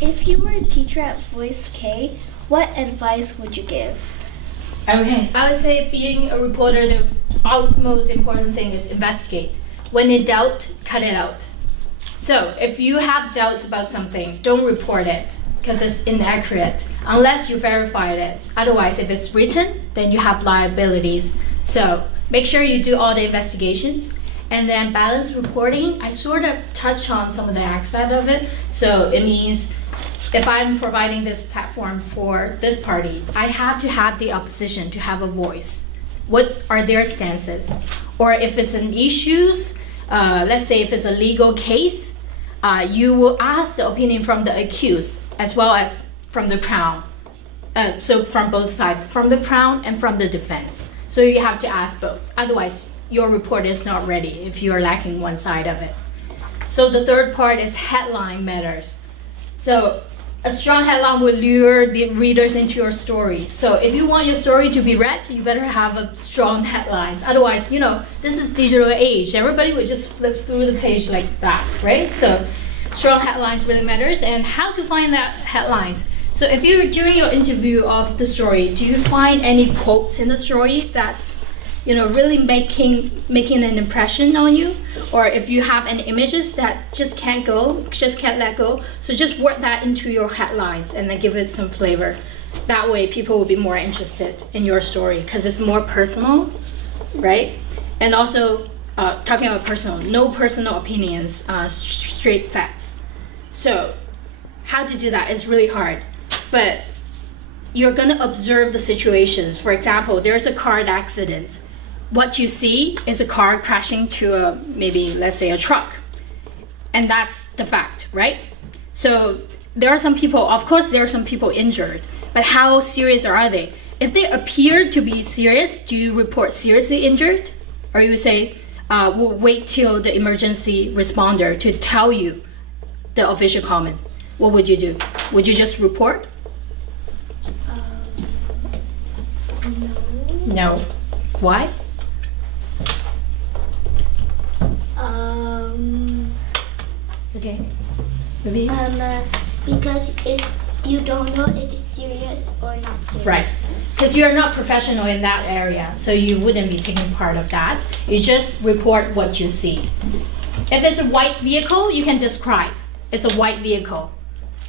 If you were a teacher at Voice K, what advice would you give? Okay, I would say being a reporter, the utmost important thing is investigate. When in doubt, cut it out. So if you have doubts about something, don't report it because it's inaccurate unless you verified it. Otherwise, if it's written, then you have liabilities. So make sure you do all the investigations. And then balance reporting, I sort of touch on some of the aspect of it. So it means if I'm providing this platform for this party, I have to have the opposition to have a voice. What are their stances? Or if it's an issues, let's say if it's a legal case, you will ask the opinion from the accused as well as from the crown. So from both sides, from the crown and from the defense. So you have to ask both. Otherwise, your report is not ready if you are lacking one side of it. So the third part is headline matters. So a strong headline will lure the readers into your story. So if you want your story to be read, you better have a strong headlines. Otherwise, you know, this is digital age. Everybody would just flip through the page like that, right? So strong headlines really matters. And how to find that headlines. So if you, during your interview of the story, do you find any quotes in the story that's, you know, really making an impression on you? Or if you have any images that just can't let go, so just work that into your headlines and then give it some flavor. That way people will be more interested in your story because it's more personal, right? And also, talking about personal, no personal opinions, straight facts. So how to do that is really hard, but you're gonna observe the situations. For example, there's a car accident. What you see is a car crashing to maybe, let's say, a truck. And that's the fact, right? So there are some people, of course, there are some people injured, but how serious are they? If they appear to be serious, do you report seriously injured? Or you say, we'll wait till the emergency responder to tell you the official comment. What would you do? Would you just report? No. No. Why? Okay. Maybe? Because if you don't know if it's serious or not serious. Right. Because you're not professional in that area, so you wouldn't be taking part of that. You just report what you see. If it's a white vehicle, you can describe. It's a white vehicle.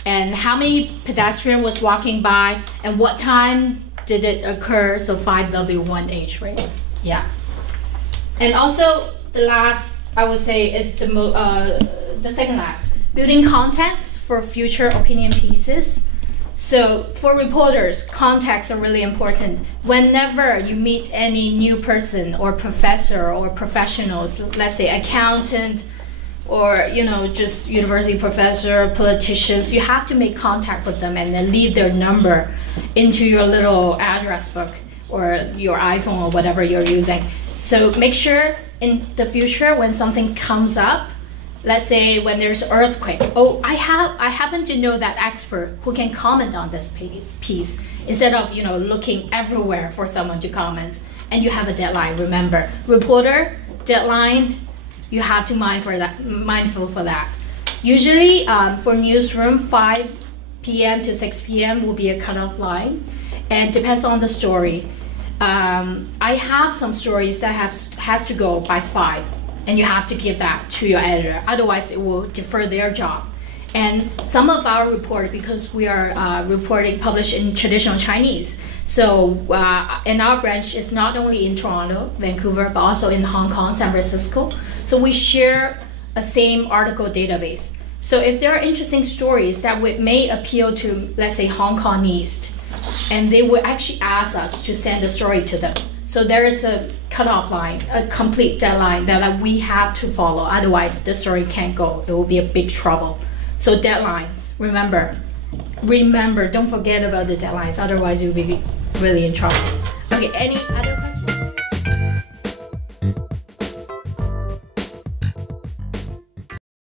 And how many pedestrian was walking by, and what time did it occur? So 5W1H, right? Yeah. And also, the last, I would say, is the second last. Building context for future opinion pieces. So for reporters, context are really important. Whenever you meet any new person or professor or professionals, let's say accountant, or you know, just university professor, politicians, you have to make contact with them and then leave their number into your little address book or your iPhone or whatever you're using. So make sure in the future when something comes up, let's say when there's earthquake, oh, I happen to know that expert who can comment on this piece instead of, you know, looking everywhere for someone to comment. And you have a deadline, remember. Reporter, deadline, you have to mindful for that. Usually for newsroom, 5 p.m. to 6 p.m. will be a cutoff line, and depends on the story. I have some stories that has to go by 5, and you have to give that to your editor. Otherwise, it will defer their job. And some of our report, because we are published in traditional Chinese, so in our branch, it's not only in Toronto, Vancouver, but also in Hong Kong, San Francisco. So we share a same article database. So if there are interesting stories that may appeal to, let's say, Hong Kongese, and they will actually ask us to send a story to them. So there is a cutoff line, a complete deadline that we have to follow. Otherwise, the story can't go. It will be a big trouble. So deadlines, remember, don't forget about the deadlines. Otherwise, you'll be really in trouble. Okay, any other